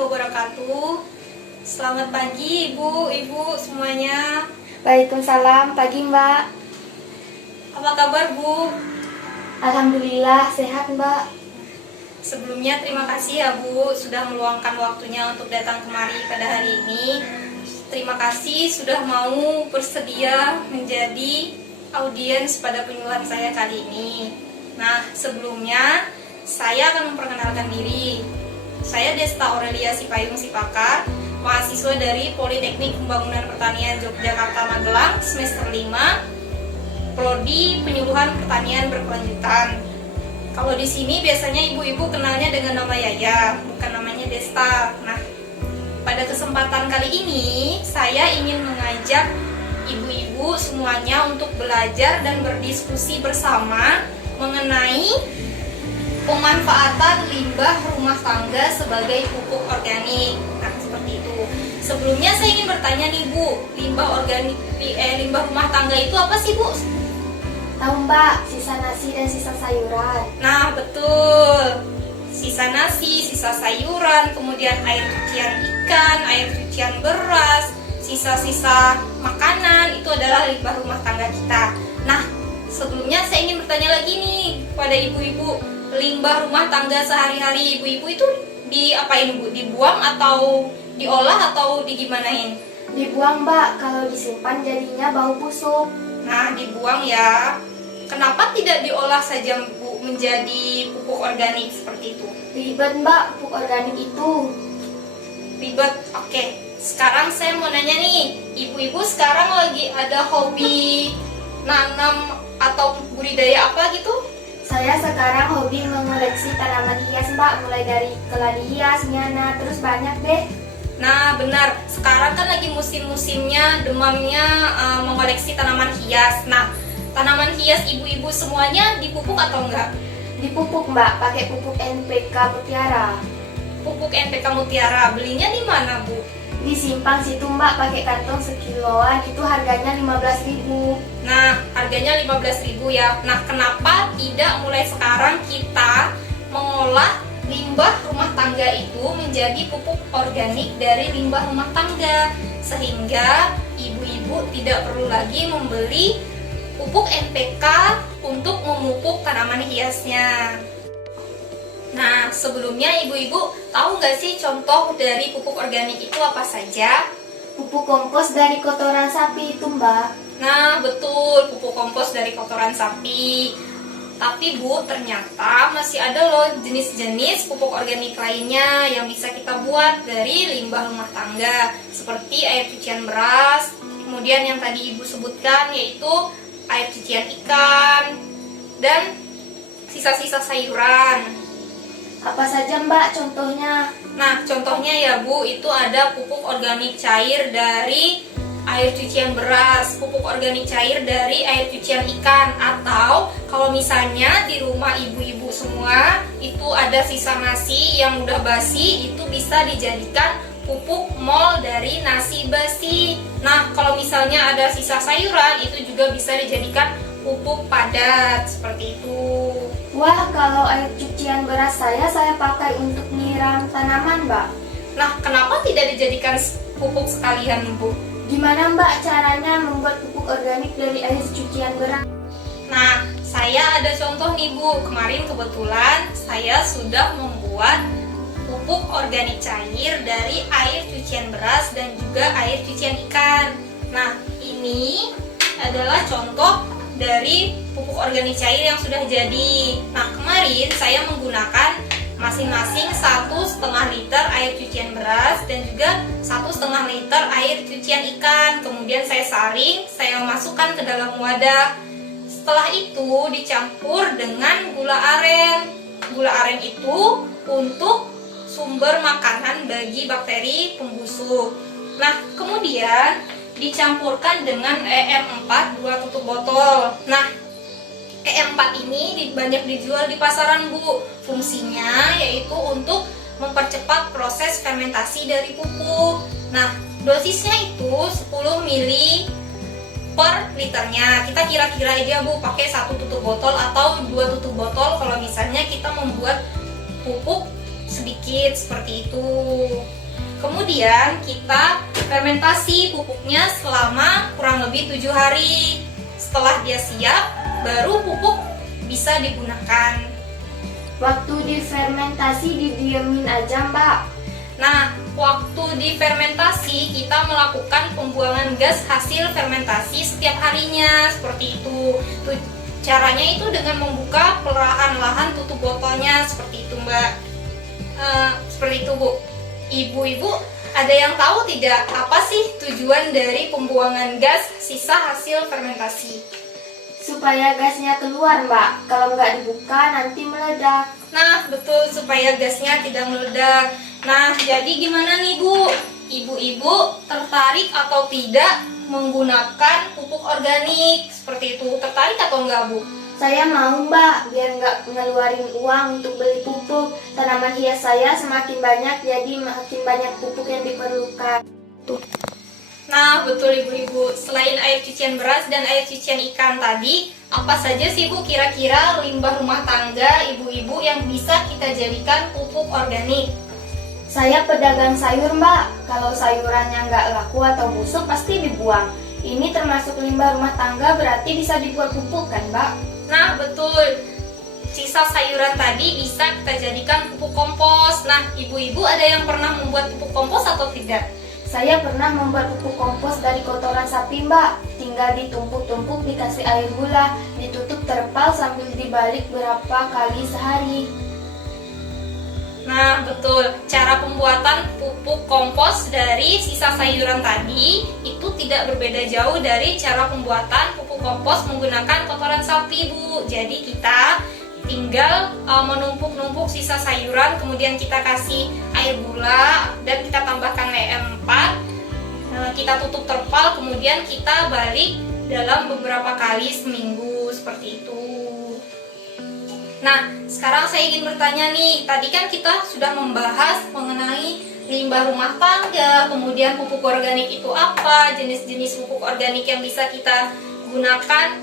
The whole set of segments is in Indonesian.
wabarakatuh. Selamat pagi ibu semuanya. Waalaikumsalam, pagi Mbak. Apa kabar Bu? Alhamdulillah sehat Mbak. Sebelumnya terima kasih ya Bu sudah meluangkan waktunya untuk datang kemari pada hari ini. Terima kasih sudah mau bersedia menjadi audiens pada penyuluhan saya kali ini. Nah, sebelumnya saya akan memperkenalkan diri. Saya Desta Aurelia Sipayung Sipakar, mahasiswa dari Politeknik Pembangunan Pertanian Yogyakarta Magelang semester 5, prodi Penyuluhan Pertanian Berkelanjutan. Kalau di sini biasanya ibu-ibu kenalnya dengan nama Yaya, bukan namanya Desta. Nah, pada kesempatan kali ini saya ingin mengajak ibu-ibu semuanya untuk belajar dan berdiskusi bersama mengenai pemanfaatan limbah rumah tangga sebagai pupuk organik. Nah, seperti itu. Sebelumnya saya ingin bertanya nih Bu, limbah rumah tangga itu apa sih Bu? Tahu Mbak, sisa nasi dan sisa sayuran. Nah, betul. Sisa nasi, sisa sayuran, kemudian air cucian ikan, air cucian beras, sisa-sisa makanan, itu adalah limbah rumah tangga kita. Nah, sebelumnya saya ingin bertanya lagi nih pada ibu-ibu, limbah rumah tangga sehari-hari ibu-ibu itu diapain Bu? Dibuang atau diolah atau digimanain? Dibuang Mbak, kalau disimpan jadinya bau busuk. Nah, dibuang ya. Kenapa tidak diolah saja Bu menjadi pupuk organik seperti itu? Ribet Mbak, pupuk organik itu. Ribet. Oke. Sekarang saya mau nanya nih, ibu-ibu sekarang lagi ada hobi nanam atau budidaya apa gitu? Saya sekarang hobi mengoleksi tanaman hias Mbak, mulai dari keladi hias, miana, terus banyak deh. Nah, benar. Sekarang kan lagi musim-musimnya demamnya mengoleksi tanaman hias. Nah, tanaman hias ibu-ibu semuanya dipupuk atau enggak? Dipupuk Mbak, pakai pupuk NPK Mutiara. Pupuk NPK Mutiara, belinya di mana Bu? Di Simpang situ Mbak, pakai kantong sekiloan, itu harganya 15.000. Nah, harganya 15.000 ya. Nah, kenapa tidak mulai sekarang kita mengolah limbah rumah tangga itu menjadi pupuk organik dari limbah rumah tangga, sehingga ibu-ibu tidak perlu lagi membeli pupuk NPK untuk memupuk tanaman hiasnya. Nah, sebelumnya ibu-ibu tahu nggak sih contoh dari pupuk organik itu apa saja? Pupuk kompos dari kotoran sapi itu Mbak. Nah, betul, pupuk kompos dari kotoran sapi. Tapi Bu, ternyata masih ada loh jenis-jenis pupuk organik lainnya yang bisa kita buat dari limbah rumah tangga, seperti air cucian beras, kemudian yang tadi Ibu sebutkan yaitu air cucian ikan, dan sisa-sisa sayuran. Apa saja Mbak contohnya? Nah, contohnya ya Bu, itu ada pupuk organik cair dari air cucian beras, pupuk organik cair dari air cucian ikan, atau kalau misalnya di rumah ibu-ibu semua itu ada sisa nasi yang udah basi, itu bisa dijadikan pupuk mol dari nasi basi. Nah, kalau misalnya ada sisa sayuran, itu juga bisa dijadikan pupuk padat, seperti itu. Wah, kalau air cucian beras saya pakai untuk nyiram tanaman Mbak. Nah, kenapa tidak dijadikan pupuk sekalian Bu? Gimana Mbak caranya membuat pupuk organik dari air cucian beras? Nah, saya ada contoh nih Bu. Kemarin kebetulan saya sudah membuat pupuk organik cair dari air cucian beras dan juga air cucian ikan. Nah, ini adalah contoh dari pupuk organik cair yang sudah jadi. Nah, kemarin saya menggunakan masing-masing 1,5 liter air cucian beras dan juga 1,5 liter air cucian ikan. Kemudian saya saring, saya masukkan ke dalam wadah. Setelah itu dicampur dengan gula aren. Gula aren itu untuk sumber makanan bagi bakteri pembusuk. Nah, kemudian dicampurkan dengan EM4 2 tutup botol. Nah, EM4 ini banyak dijual di pasaran Bu. Fungsinya yaitu untuk mempercepat proses fermentasi dari pupuk. Nah, dosisnya itu 10 ml per liternya. Kita kira-kira aja Bu, pakai 1 tutup botol atau 2 tutup botol kalau misalnya kita membuat pupuk sedikit seperti itu. Kemudian kita fermentasi pupuknya selama kurang lebih 7 hari. Setelah dia siap, baru pupuk bisa digunakan. Waktu difermentasi didiemin aja Mbak. Nah, waktu difermentasi kita melakukan pembuangan gas hasil fermentasi setiap harinya seperti itu. Caranya itu dengan membuka perlahan-lahan tutup botolnya seperti itu, Mbak. Seperti itu, Bu. Ibu-ibu, ada yang tahu tidak apa sih tujuan dari pembuangan gas sisa hasil fermentasi? Supaya gasnya keluar Mbak. Kalau nggak dibuka nanti meledak. Nah, betul, supaya gasnya tidak meledak. Nah, jadi gimana nih, Bu? Ibu-ibu tertarik atau tidak menggunakan pupuk organik seperti itu? Tertarik atau enggak, Bu? Saya mau Mbak, biar nggak ngeluarin uang untuk beli pupuk. Tanaman hias saya semakin banyak, jadi makin banyak pupuk yang diperlukan. Nah, betul Ibu-ibu. Selain air cucian beras dan air cucian ikan tadi, apa saja sih Bu kira-kira limbah rumah tangga Ibu-ibu yang bisa kita jadikan pupuk organik? Saya pedagang sayur Mbak, kalau sayurannya nggak laku atau busuk pasti dibuang. Ini termasuk limbah rumah tangga, berarti bisa dibuat pupuk kan Mbak? Nah, betul. Sisa sayuran tadi bisa kita jadikan pupuk kompos. Nah, Ibu-ibu ada yang pernah membuat pupuk kompos atau tidak? Saya pernah membuat pupuk kompos dari kotoran sapi Mbak. Tinggal ditumpuk-tumpuk, dikasih air gula, ditutup terpal sambil dibalik berapa kali sehari. Nah, betul. Cara pembuatan pupuk kompos dari sisa sayuran tadi itu tidak berbeda jauh dari cara pembuatan pupuk kompos menggunakan kotoran sapi, Bu. Jadi kita tinggal menumpuk-numpuk sisa sayuran, kemudian kita kasih air gula dan kita tambahkan LM4. Kita tutup terpal, kemudian kita balik dalam beberapa kali seminggu seperti itu. Nah, sekarang saya ingin bertanya nih, tadi kan kita sudah membahas mengenai limbah rumah tangga, kemudian pupuk organik itu apa, jenis-jenis pupuk organik yang bisa kita gunakan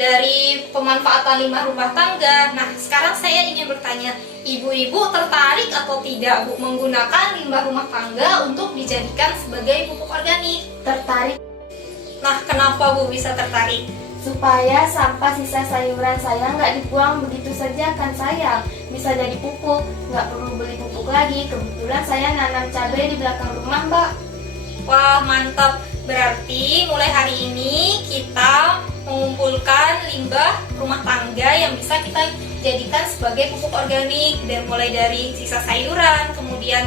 dari pemanfaatan limbah rumah tangga. Nah, sekarang saya ingin bertanya, ibu-ibu tertarik atau tidak Bu menggunakan limbah rumah tangga untuk dijadikan sebagai pupuk organik? Tertarik Nah, kenapa Bu bisa tertarik? supaya sampah sisa sayuran saya nggak dibuang begitu saja, kan sayang. Bisa jadi pupuk, nggak perlu beli pupuk lagi. Kebetulan saya nanam cabai di belakang rumah Mbak. Wah, mantap. Berarti mulai hari ini kita mengumpulkan limbah rumah tangga yang bisa kita jadikan sebagai pupuk organik, dan mulai dari sisa sayuran, kemudian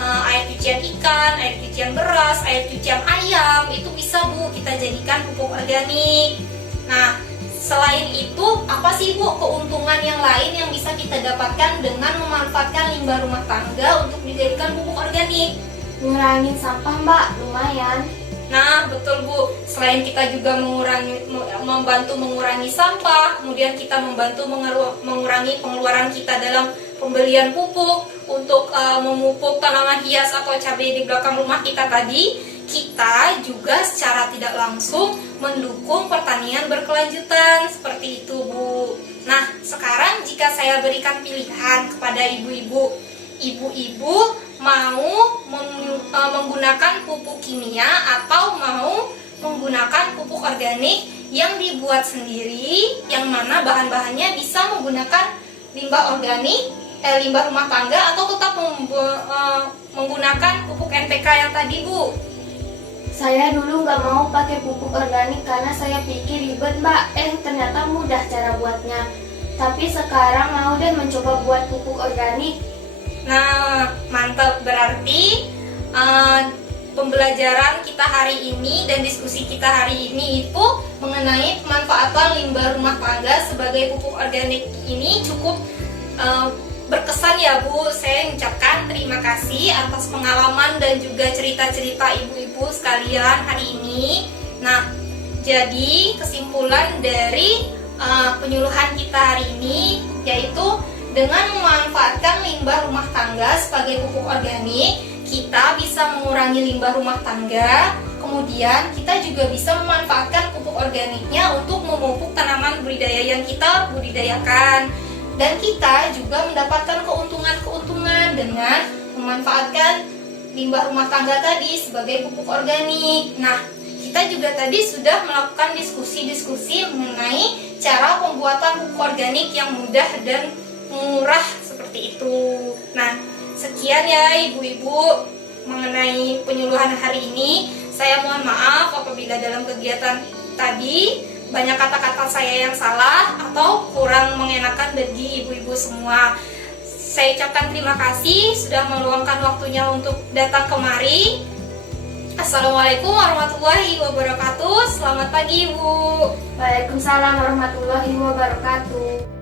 air cucian ikan, air cucian beras, air cucian ayam, itu bisa Bu kita jadikan pupuk organik. Nah, selain itu apa sih Bu keuntungan yang lain yang bisa kita dapatkan dengan memanfaatkan limbah rumah tangga untuk dijadikan pupuk organik? Ngurangin sampah Mbak, lumayan. Nah, betul Bu. Selain kita juga membantu mengurangi sampah, kemudian kita membantu mengurangi pengeluaran kita dalam pembelian pupuk untuk memupuk tanaman hias atau cabai di belakang rumah kita tadi. Kita juga secara tidak langsung mendukung pertanian berkelanjutan seperti itu, Bu. Nah, sekarang jika saya berikan pilihan kepada ibu-ibu, ibu-ibu mau menggunakan pupuk kimia atau mau menggunakan pupuk organik yang dibuat sendiri, yang mana bahan-bahannya bisa menggunakan limbah organik, limbah rumah tangga, atau tetap menggunakan pupuk NPK yang tadi, Bu? Saya dulu nggak mau pakai pupuk organik karena saya pikir ribet Mbak. Ternyata mudah cara buatnya. Tapi sekarang mau deh mencoba buat pupuk organik. Nah, mantap. Berarti pembelajaran kita hari ini dan diskusi kita hari ini itu mengenai pemanfaatan limbah rumah tangga sebagai pupuk organik ini cukup berkesan ya Bu. Saya mengucapkan terima kasih atas pengalaman dan juga cerita-cerita ibu-ibu sekalian hari ini. Nah, jadi kesimpulan dari penyuluhan kita hari ini yaitu dengan memanfaatkan limbah rumah tangga sebagai pupuk organik, kita bisa mengurangi limbah rumah tangga. Kemudian kita juga bisa memanfaatkan pupuk organiknya untuk memupuk tanaman budidaya yang kita budidayakan. Dan kita juga mendapatkan keuntungan-keuntungan dengan memanfaatkan limbah rumah tangga tadi sebagai pupuk organik. Nah, kita juga tadi sudah melakukan diskusi-diskusi mengenai cara pembuatan pupuk organik yang mudah dan murah seperti itu. Nah, sekian ya ibu-ibu mengenai penyuluhan hari ini. Saya mohon maaf apabila dalam kegiatan tadi banyak kata-kata saya yang salah atau kurang mengenakan bagi ibu-ibu semua. Saya ucapkan terima kasih sudah meluangkan waktunya untuk datang kemari. Assalamualaikum warahmatullahi wabarakatuh. Selamat pagi, Ibu. Waalaikumsalam warahmatullahi wabarakatuh.